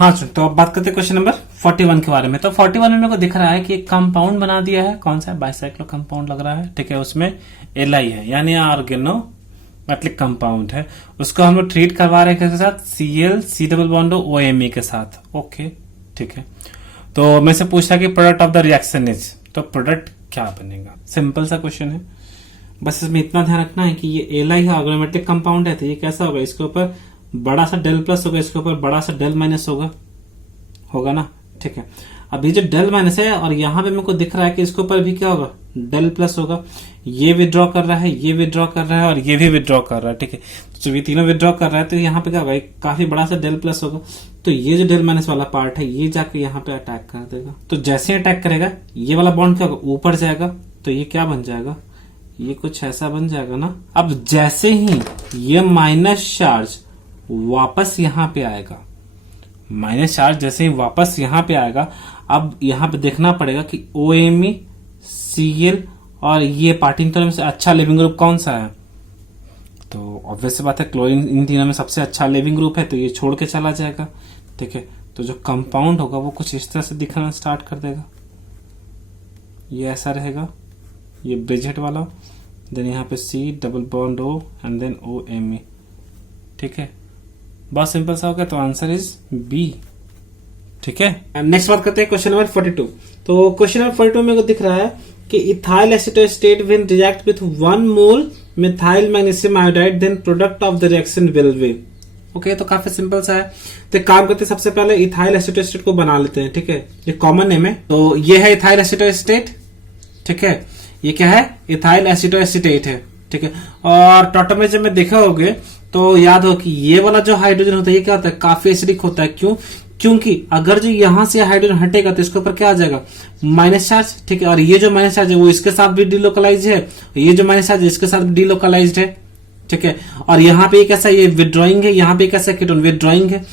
हाँ सर, तो अब बात करते हैं क्वेश्चन नंबर 41 के बारे में। तो 41 में मेरे को दिख रहा है कि एक कंपाउंड बना दिया है। कौन सा है? बाइसाइक्लो कंपाउंड लग रहा है। ठीक है, उसमें एल है यानी ऑर्गेनो मेटलिक कंपाउंड है। उसको हम लोग ट्रीट करवा रहे हैं किसके साथ? Cl C double bond OMe के साथ। ओके, ठीक है। तो मैं से पूछा कि product of the reaction is, तो प्रोडक्ट क्या बनेगा? सिंपल सा क्वेश्चन है, बस इसमें इतना ध्यान रखना है कि ये एल है, ऑर्गेनोमेट्रिक कंपाउंड है। तो ये कैसा होगा? इसके ऊपर बड़ा सा डेल प्लस होगा, इसके ऊपर बड़ा सा डेल माइनस होगा ना। ठीक है, अब ये जो डेल माइनस है और यहाँ पे मेरे को दिख रहा है कि इसके ऊपर भी क्या होगा? डेल प्लस होगा। ये विड्रॉ कर रहा है, ये विड्रॉ कर रहा है और ये भी विड्रॉ कर रहा है। ठीक है, तो जब ये तीनों विड्रॉ कर रहा है तो यहाँ पे क्या होगा? काफी बड़ा सा डेल प्लस होगा। तो ये जो डेल माइनस वाला पार्ट है ये जाके यहाँ पे अटैक कर देगा। तो जैसे ही अटैक करेगा ये वाला बॉन्ड क्या होगा? ऊपर जाएगा। तो ये क्या बन जाएगा? ये कुछ ऐसा बन जाएगा ना। अब जैसे ही ये माइनस चार्ज वापस यहां पे आएगा, माइनस चार्ज जैसे ही वापस यहां पे आएगा, अब यहां पे देखना पड़ेगा कि OMe Cl और ये पार्टिकल में से अच्छा लिविंग ग्रुप कौन सा है? तो ऑब्वियस बात है क्लोरीन इन तीनों में सबसे अच्छा लिविंग ग्रुप है, तो ये छोड़ के चला जाएगा। ठीक है, तो जो कंपाउंड होगा वो कुछ इस तरह से दिखना स्टार्ट कर देगा। ये ऐसा रहेगा, ये ब्रिजेट वाला, देन यहाँ पे C double bond O and then OMe। ठीक है, बहुत सिंपल सा हो गया। तो आंसर इज बी। ठीक है, नेक्स्ट बात करते हैं क्वेश्चन नंबर 42। तो क्वेश्चन नंबर 42 में को दिख रहा है कि ethyl acetoacetate when react with 1 mole methyl magnesium iodide then product of the reaction will be. Okay, तो काफी सिंपल सा है। तो काम करते हैं, सबसे पहले इथाइल एसीटोएस्टेट को बना लेते हैं। ठीक है, ये कॉमन नेम है। तो ये है इथाइल एसीटोएस्टेट। ठीक है, ये क्या है? इथाइल एसीटोएसीटेट है। ठीक है, और टॉटोमेजर में देखा होगे तो याद हो कि ये वाला जो हाइड्रोजन होता है ये क्या होता है? काफी एसिडिक होता है। क्यों? क्योंकि अगर जो यहां से हाइड्रोजन हटेगा तो इसके ऊपर क्या आ जाएगा? Minus charge. ठीक है, और ये जो माइनस चार्ज है वो इसके साथ भी डिलोकलाइज है, ये जो माइनस चार्ज है इसके साथ भी डिलोकलाइज है। ठीक है, और यहाँ पे कैसा? ये विड्रॉइंग है, यहाँ पे कैसा? कीटोन विड्रॉइंग है।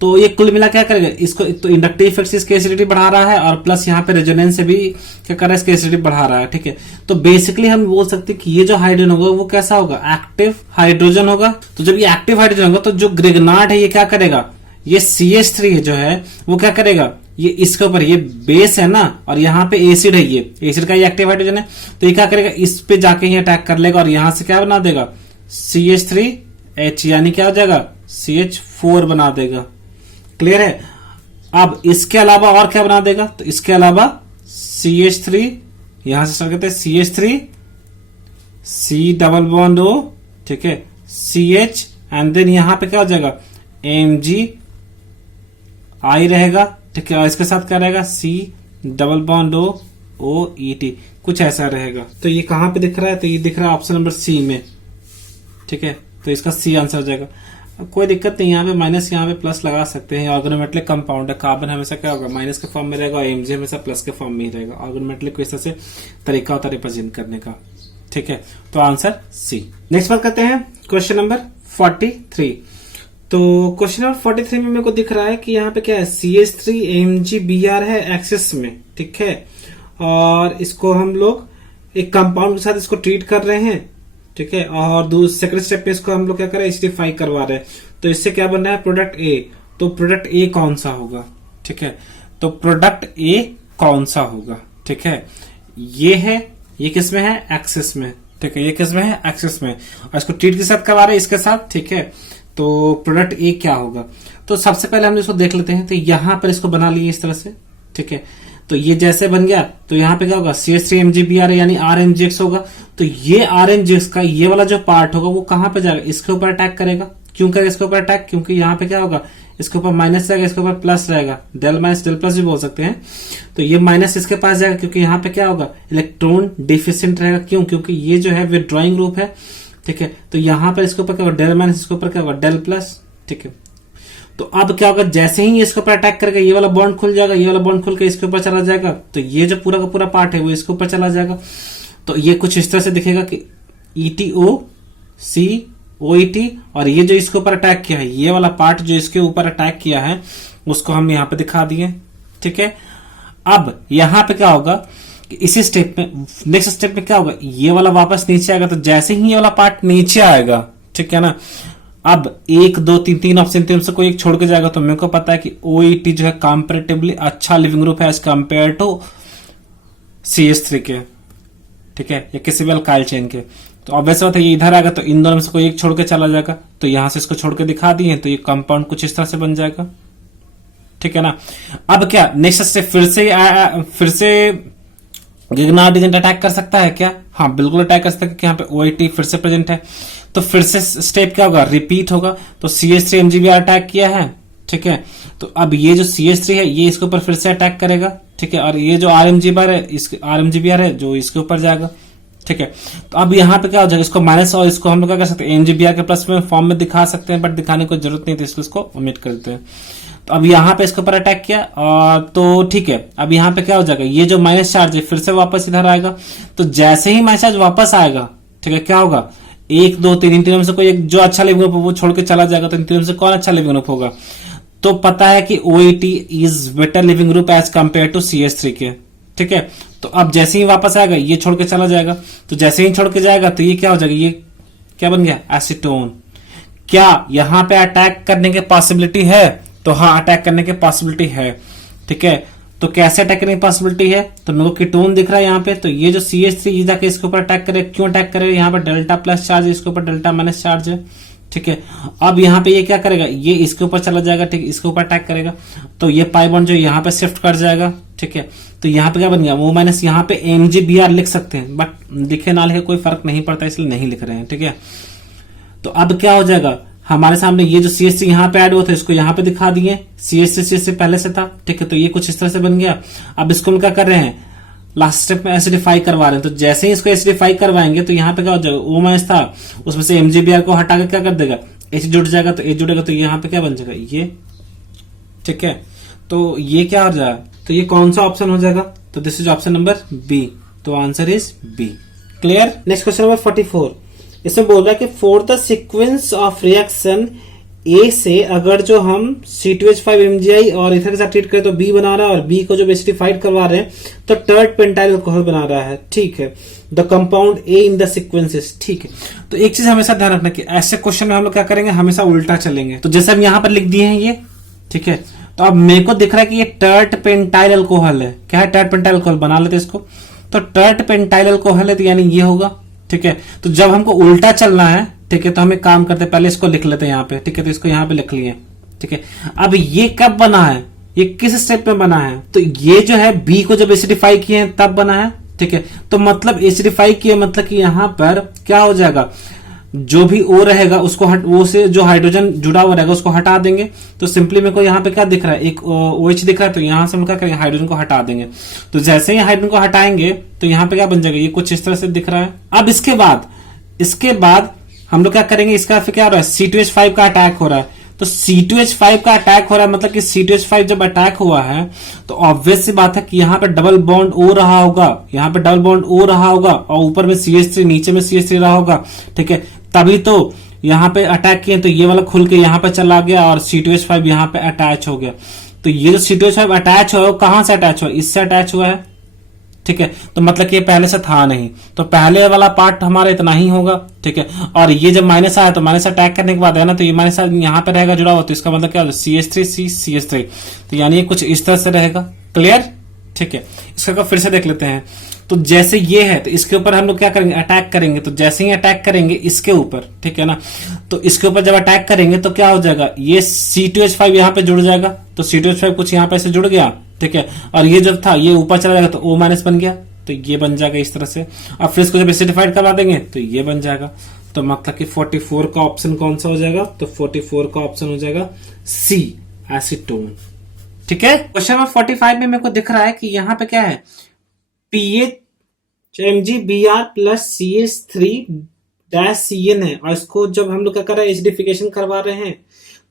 तो ये कुल मिला क्या करेगा? इसको तो इंडक्टिव इफेक्ट से इसकी एसिडिटी बढ़ा रहा है और प्लस यहाँ पे रेजोनेंस से भी क्या कर रहा है? इसकी एसिडिटी बढ़ा रहा है। ठीक है, तो बेसिकली हम बोल सकते हैं कि ये जो हाइड्रोजन होगा वो कैसा होगा? एक्टिव हाइड्रोजन होगा। तो जब ये एक्टिव हाइड्रोजन होगा तो जो ग्रिगनाट है ये क्या करेगा? ये CH3 जो है वो क्या करेगा? ये इसके ऊपर, ये बेस है ना और यहाँ पे एसिड है, ये एसिड का ये एक्टिव हाइड्रोजन है, तो ये क्या करेगा? इस पे जाके ही अटैक कर लेगा और यहां से क्या बना देगा? CH3H यानी क्या हो जाएगा? CH4 बना देगा। क्लियर है? अब इसके अलावा और क्या बना देगा? तो इसके अलावा CH3, यहां से स्टार्ट करते हैं, CH3 C double bond O। ठीक है, CH एंड देन यहां पे क्या हो जाएगा? Mg I रहेगा। ठीक है, और इसके साथ क्या रहेगा? C double bond O OET, कुछ ऐसा रहेगा। तो ये कहां पे दिख रहा है? तो ये दिख रहा है ऑप्शन नंबर C में। ठीक है, तो इसका C आंसर हो जाएगा। कोई दिक्कत नहीं, यहाँ पे माइनस यहाँ पे प्लस लगा सकते हैं। ऑर्गेनोमेटलिक कंपाउंड है, कार्बन हमेशा क्या होगा? माइनस के फॉर्म में रहेगा और Mg हमेशा प्लस के फॉर्म में ही रहेगा। ऑर्गेनोमेटलिक इस तरह से तरीका होता है रिप्रेजेंट करने का। ठीक है, तो आंसर सी। नेक्स्ट बात करते हैं क्वेश्चन नंबर 43। तो क्वेश्चन नंबर 43 में मेरे को दिख रहा है कि यहाँ पे क्या है? CH3 MgBr है एक्सेस में। ठीक है, और इसको हम लोग एक कंपाउंड के साथ इसको ट्रीट कर रहे हैं। ठीक है, और सेकंड स्टेप पे इसको हम लोग क्या कर रहे हैं? एसिडिफाई करवा रहे हैं। तो इससे क्या बन रहा है? Product A। तो प्रोडक्ट A कौन सा होगा? ठीक है, तो प्रोडक्ट A कौन सा होगा? ठीक है, ये है, ये किस में है? एक्सेस में। ठीक है, ये किस में है? एक्सेस में, और इसको ट्रीट के साथ करवा रहे हैं, इसके साथ। ठीक है, तो प्रोडक्ट A क्या होगा? तो सबसे पहले हम इसको देख लेते हैं। तो यहां पर इसको बना लिए इस तरह से। ठीक है, तो ये जैसे बन गया तो यहाँ पे क्या होगा? CH3 MgBr यानी RMgX होगा। तो ये RMgX का ये वाला जो पार्ट होगा वो कहां पे जाएगा? इसके ऊपर अटैक करेगा। क्यों करेगा इसके ऊपर अटैक? क्योंकि यहाँ पे क्या होगा? इसके ऊपर माइनस रहेगा, इसके ऊपर प्लस रहेगा, डेल माइनस डेल प्लस भी बोल सकते हैं। तो ये माइनस इसके पास जाएगा क्योंकि यहाँ पे क्या होगा? इलेक्ट्रॉन डिफिशिएंट रहेगा। क्यों? क्योंकि ये जो है विड्रॉइंग ग्रुप है। ठीक है, तो यहाँ पर इसके ऊपर क्या होगा? डेल माइनस, इसके ऊपर क्या होगा? Del plus. ठीक है, तो अब क्या होगा? जैसे ही इसके ऊपर अटैक करेगा ये वाला बॉन्ड खुल जाएगा, ये वाला बॉन्ड खुल के इसके ऊपर चला जाएगा। तो ये जो पूरा का पूरा पार्ट है वो इसके ऊपर चला जाएगा। तो ये कुछ इस तरह से दिखेगा कि ETO C OET, और ये जो इसके ऊपर अटैक किया है, ये वाला पार्ट जो इसके ऊपर अटैक किया है उसको हम यहाँ पे दिखा दिए। ठीक है, अब यहाँ पे क्या होगा कि इसी स्टेप में, नेक्स्ट स्टेप में क्या होगा? ये वाला वापस नीचे आएगा। तो जैसे ही ये वाला पार्ट नीचे आएगा, ठीक है ना, अब 1 2 3 3 ऑप्शन तीन से कोई एक छोड़ के जाएगा, तो मेरे को पता है कि OET जो है कंपैरेटिवली अच्छा लिविंग ग्रुप है एज कंपेयर टू CH3 के, ठीक है, या किसी भी अल्काइल चेन के। तो ऑब्वियस बात है ये इधर आएगा तो इन दोनों में से कोई एक छोड़ के चला जाएगा, तो यहां से इसको छोड़ के दिखा दिए तो ये कंपाउंड कुछ इस तरह से बन जाएगा, ठीक है ना। अब क्या नेक्स्ट से फिर से गिगनार्ड एजेंट अटैक कर सकता है क्या? हाँ बिल्कुल अटैक कर सकता है, कि यहाँ पे OIT फिर से प्रेजेंट है, तो फिर से स्टेप क्या होगा, रिपीट होगा। तो CH3 MgBr अटैक किया है, ठीक है, तो अब ये जो CH3 है ये इसके ऊपर फिर से अटैक करेगा, ठीक है, और ये जो RMGBr है जो इसके ऊपर जाएगा, ठीक है। तो अब यहाँ पे क्या हो जाएगा, इसको माइनस और इसको हम लोग क्या कर सकते हैं, MgBr के प्लस में फॉर्म में दिखा सकते हैं, बट दिखाने की जरूरत नहीं थी, इसलिए इसको ओमिट करते हैं। तो अब यहाँ पे इसके ऊपर अटैक किया, तो ठीक है, अब यहाँ पे क्या हो जाएगा, ये जो माइनस चार्ज है फिर से वापस इधर आएगा। तो जैसे ही माइनस चार्ज वापस आएगा, ठीक है, क्या होगा, 1 2 3 इन तीनों में से कोई एक जो अच्छा लिविंग ग्रुप वो छोड़ के चला जाएगा, तो इन तीनों में से कौन अच्छा लिविंग ग्रुप होगा? तो पता है कि OET is better leaving group as compare to CH3 के, ठीक है। तो अब जैसे ही वापस आएगा ये छोड़ के चला जाएगा, तो जैसे ही छोड़ के जाएगा तो ये क्या हो जाएगा, ये क्या बन गया, एसीटोन। क्या यहां पे अटैक करने की पॉसिबिलिटी है? तो हाँ अटैक करने की पॉसिबिलिटी है, ठीक है। तो कैसे अटैक करने की पॉसिबिलिटी है, तो मेरे को कीटोन दिख रहा है यहाँ पे, तो ये जो CH3 ये जाके इसके ऊपर अटैक करे, क्यों अटैक करेगा, यहाँ पर डेल्टा प्लस चार्ज है, इसके ऊपर डेल्टा माइनस चार्ज है, ठीक है। अब यहाँ पे ये क्या करेगा, ये इसके ऊपर चला जाएगा, ठीक है, इसके ऊपर अटैक करेगा, तो ये पाई बॉन्ड जो यहाँ पे शिफ्ट कर जाएगा, ठीक है। तो यहाँ पे क्या बन गया, वो माइनस, यहाँ पे MgBr लिख सकते हैं, बट लिखे ना लिखे कोई फर्क नहीं पड़ता, इसलिए नहीं लिख रहे हैं, ठीक है। तो अब क्या हो जाएगा, हमारे सामने ये जो CH3 यहाँ पे ऐड हुआ था इसको यहाँ पे दिखा दिए, CH3 पहले से था, ठीक है, तो ये कुछ इस तरह से बन गया। अब इसको हम क्या कर रहे हैं, लास्ट स्टेप में एसिडिफाई करवा रहे हैं, तो जैसे ही इसको एसिडिफाई करवाएंगे तो यहाँ पे क्या हो जाएगा, O- था उसमें से MgBr को हटा के क्या कर देगा, H जुड़ जाएगा, तो H जुड़ेगा तो यहाँ पे क्या बन जाएगा, ये, ठीक है। तो ये क्या हो जाएगा, तो ये कौन सा ऑप्शन हो जाएगा, तो this is option number B, तो answer is B। Clear. Next question number 44, इसमें बोल रहा है कि for the sequence of reaction A से अगर जो हम C2H5 MgI और इथर के साथ ट्रीट करें तो B बना रहा है, और B को जब एसिडिफाइड करवा रहे हैं तो टर्ड पेंटाइल अल्कोहल बना रहा है, ठीक है। The compound A in the sequences, ठीक है। तो एक चीज हमेशा ध्यान रखना कि ऐसे क्वेश्चन में हम लोग क्या करेंगे, हमेशा उल्टा चलेंगे। तो जैसे हम यहाँ पर लिख दिए हैं ये, ठीक है, तो अब मेरे को दिख रहा है कि ये टर्ड पेंटाइल अल्कोहल है। क्या है, टर्ड पेंटाइल अल्कोहल, बना लेते इसको। तो टर्ड पेंटाइल अल्कोहल है, तो यानी ये होगा, ठीक है। तो जब हमको उल्टा चलना है, ठीक है, तो हम एक काम करते हैं, पहले इसको लिख लेते हैं यहाँ पे, ठीक है, तो इसको यहाँ पे लिख लिए, ठीक है। अब ये कब बना है, ये किस स्टेप में बना है, तो ये जो है B को जब एसिडिफाई किए हैं तब बना है, ठीक है। तो मतलब एसिडिफाई किए मतलब कि यहाँ पर क्या हो जाएगा, जो भी O रहेगा उसको वो से जो हाइड्रोजन जुड़ा हुआ रहेगा उसको हटा देंगे। तो सिंपली मेरे को यहाँ पे क्या दिख रहा है, एक OH दिख रहा है, तो यहाँ से हम क्या करेंगे, हाइड्रोजन को हटा देंगे। तो जैसे ही हाइड्रोजन को हटाएंगे तो यहाँ पे क्या बन जाएगा, ये कुछ इस तरह से दिख रहा है। अब इसके बाद हम लोग क्या करेंगे, इसका फिर क्या हो रहा है, C2H5 का अटैक हो रहा है। तो C2H5 का अटैक हो रहा है मतलब कि C2H5 जब अटैक हुआ है तो ऑब्वियस सी बात है कि यहाँ पे डबल बॉन्ड O रहा होगा, यहाँ पे डबल बॉन्ड O रहा होगा, और ऊपर में CH3, नीचे में CH3 रहा होगा, ठीक है। तभी तो यहाँ पे अटैक किए, तो ये वाला खुल के यहाँ पे चला गया और C2H5 यहाँ पे अटैच हो गया। तो ये जो C2H5 अटैच हुआ है कहां से अटैच हुआ है, इससे अटैच हुआ है, ठीक है। तो मतलब कि ये पहले से था नहीं, तो पहले वाला पार्ट हमारा इतना ही होगा, ठीक है। और ये जब माइनस आया तो माइनस अटैक करने के बाद है ना, तो ये माइनस यहाँ पे रहेगा जुड़ा हुआ, तो इसका मतलब क्या होगा, CH3 तो यानी ये कुछ इस तरह से रहेगा। क्लियर, ठीक है। इसका फिर से देख लेते हैं। तो जैसे ये है तो इसके ऊपर हम लोग क्या करेंगे, अटैक करेंगे। तो जैसे ही अटैक करेंगे इसके ऊपर, ठीक है ना, तो इसके ऊपर जब अटैक करेंगे तो क्या हो जाएगा, ये C2H5 यहाँ पे जुड़ जाएगा, तो C2H5 कुछ यहाँ पे से जुड़ गया, ठीक है। और ये जब था ये ऊपर चला जाएगा तो O- बन गया, तो ये बन जाएगा इस तरह से। अब फिर इसको जब एसिडिफाइड करवा देंगे तो ये बन जाएगा। तो मतलब कि 44 का ऑप्शन कौन सा हो जाएगा, तो 44 का ऑप्शन हो जाएगा C, एसीटोन, ठीक है। क्वेश्चन नंबर 45 में मेरे को दिख रहा है कि यहाँ पे क्या है, PH MgBr plus CH3 CN है, और इसको जब हम लोग क्या कर रहे हैं, एसिडिफिकेशन करवा रहे हैं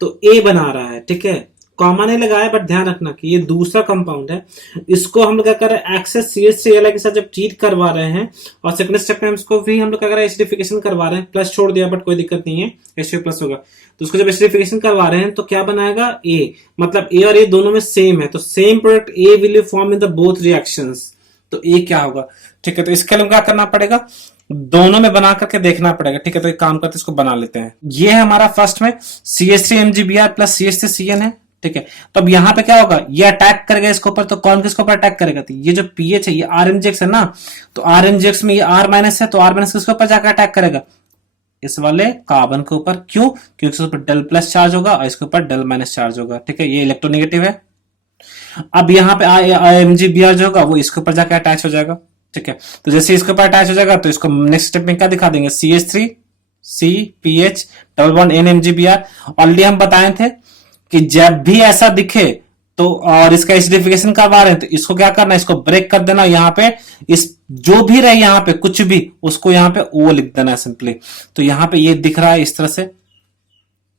तो A बना रहा है, ठीक है। कॉमा नहीं लगाया, बट ध्यान रखना कि ये दूसरा कंपाउंड है। इसको हम लोग क्या कर रहे हैं, एक्सेस CH3Li के साथ जब ट्रीट करवा रहे हैं, और सेकंड स्टेप में इसको भी हम लोग क्या कर रहे हैं, एसिडिफिकेशन करवा रहे हैं। प्लस छोड़ दिया बट कोई दिक्कत नहीं है, H2 प्लस होगा। तो उसको जब एसिडिफिकेशन करवा रहे हैं तो क्या बनाएगा, A, मतलब A और A दोनों में सेम है, तो same product A will form in the both reactions. तो A क्या होगा, ठीक है। तो इसके लिए क्या करना पड़ेगा, दोनों में बना करके देखना पड़ेगा, ठीक है। तो एक काम करते हैं, इसको बना लेते हैं। ये है हमारा फर्स्ट में CH3 MgBr प्लस CH3Cn है, ठीक है। तो अब यहाँ पे क्या होगा, ये अटैक करेगा इसके ऊपर, तो कौन किसके ऊपर अटैक करेगा, तो ये जो पीएच है ये RMgx है ना, तो RMgx में ये R माइनस है, तो R माइनस किसके ऊपर जाकर अटैक करेगा, इस वाले कार्बन के ऊपर। क्यों, क्योंकि इसके ऊपर डेल प्लस चार्ज होगा और इसके ऊपर डेल माइनस चार्ज होगा, ठीक है। ये इलेक्ट्रोनेगेटिव है। अब यहाँ पे MgBr जो होगा वो इसके ऊपर जाकर अटैच हो जाएगा, ठीक है। तो जैसे इसके ऊपर अटैच हो जाएगा तो इसको नेक्स्ट स्टेप में क्या दिखा देंगे, CH3CPH double bond NMgBr। Already हम बताए थे कि जब भी ऐसा दिखे तो, और इसका एसिडिफिकेशन करवा रहे हैं, तो इसको क्या करना है, इसको ब्रेक कर देना। यहाँ पे इस जो भी रहे यहाँ पे कुछ भी, उसको यहाँ पे O लिख देना है सिंपली। तो यहाँ पे ये दिख रहा है इस तरह से,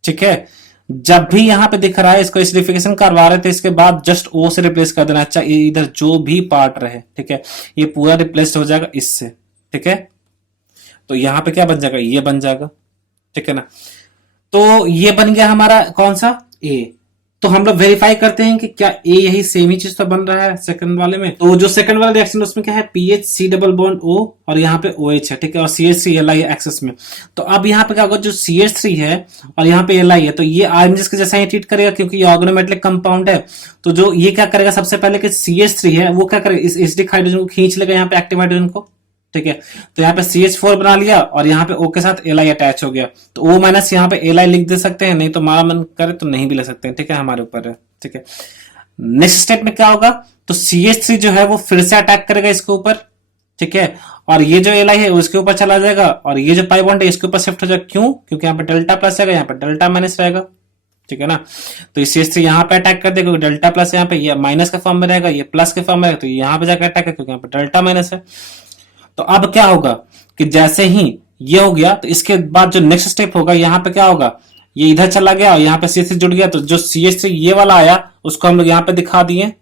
ठीक है। जब भी यहाँ पे दिख रहा है इसको एसिडिफिकेशन करवा रहे थे, इसके बाद जस्ट O से रिप्लेस कर देना। अच्छा, इधर जो भी पार्ट रहे, ठीक है, ये पूरा रिप्लेस हो जाएगा इससे, ठीक है। तो यहाँ पे क्या बन जाएगा, ये बन जाएगा, ठीक है ना। तो ये बन गया हमारा कौन सा, A। तो हम लोग वेरीफाई करते हैं कि क्या ए यही सेम ही चीज तो बन रहा है सेकंड वाले में। तो जो सेकंड वाला रिएक्शन उसमें क्या है, PHC डबल बॉन्ड O और यहाँ पे OH है, ठीक है, और CH3Li एक्सेस में। तो अब यहाँ पे क्या होगा, जो CH3 है और यहाँ पे Li है, तो ये RMgS के जैसा ही ट्रीट करेगा क्योंकि ये ऑर्गेनोमेटेलिक कंपाउंड है। तो जो ये क्या करेगा, सबसे पहले कि CH3 है वो क्या करेगा, इस एसिडिक हाइड्रोजन को खींच लेगा यहाँ पे एक्टिव हाइड्रोजन को, ठीक है। तो यहाँ पे CH4 बना लिया और यहाँ पे O के साथ Li अटैच हो गया, तो O माइनस यहाँ पे Li लिख दे सकते हैं, नहीं तो हमारा मन करे तो नहीं भी लिख सकते हैं, ठीक है, हमारे ऊपर है, ठीक है। नेक्स्ट स्टेप में क्या होगा, तो CH3 जो है वो फिर से अटैक करेगा इसके ऊपर, ठीक है, और ये जो Li है उसके ऊपर चला जाएगा और ये जो पाई बॉन्ड है इसके ऊपर शिफ्ट हो जाएगा। क्यों, क्योंकि यहाँ पे डेल्टा प्लस रहेगा, यहाँ पे डेल्टा माइनस रहेगा, ठीक है ना। तो CH3 यहाँ पे अटैक कर देगा, डेल्टा प्लस यहाँ पे ये माइनस के फॉर्म में रहेगा, ये प्लस के फॉर्म में रहेगा, तो यहाँ पे जाकर अटैक है क्योंकि यहाँ पे डेल्टा माइनस है। तो अब क्या होगा कि जैसे ही ये हो गया तो इसके बाद जो नेक्स्ट स्टेप होगा, यहाँ पे क्या होगा, ये इधर चला गया और यहाँ पे CH3 जुड़ गया, तो जो CH3 ये वाला आया उसको हम लोग यहाँ पे दिखा दिए,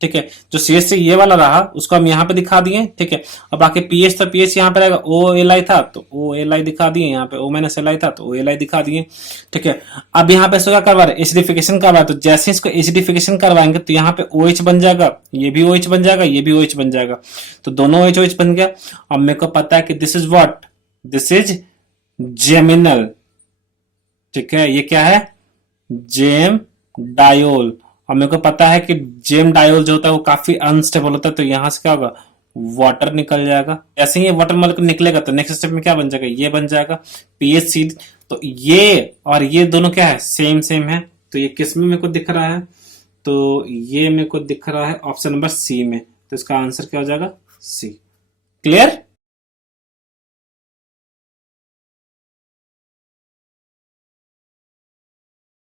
ठीक है। जो CH3 ये वाला रहा उसको हम यहाँ पे दिखा दिए, ठीक है। और बाकी PH तो PH यहाँ पे रहेगा, OLi था तो OLi दिखा दिए, यहाँ पे O माइनस Li था तो OLi दिखा दिए, ठीक है। अब यहाँ पे इसको क्या करवा रहे, एसिडिफिकेशन करवा रहे, तो जैसे इसको एसिडिफिकेशन करवाएंगे तो यहाँ पे OH बन जाएगा, ये भी OH बन जाएगा, ये भी OH बन जाएगा, तो दोनों OH बन गया। अब मेरे को पता है कि this is what, this is geminal, ठीक है। ये क्या है, जेम डायोल। और मेरे को पता है कि जेम डायोल जो होता है वो काफी अनस्टेबल होता है, तो यहां से क्या होगा, वाटर निकल जाएगा। ऐसे ही वाटर मॉलिक्यूल निकलेगा तो नेक्स्ट स्टेप में क्या बन जाएगा, ये बन जाएगा PHC। तो ये और ये दोनों क्या है, सेम सेम है। तो ये किस में मेरे को दिख रहा है, तो ये मेरे को दिख रहा है ऑप्शन नंबर C में। तो इसका आंसर क्या हो जाएगा, C। क्लियर।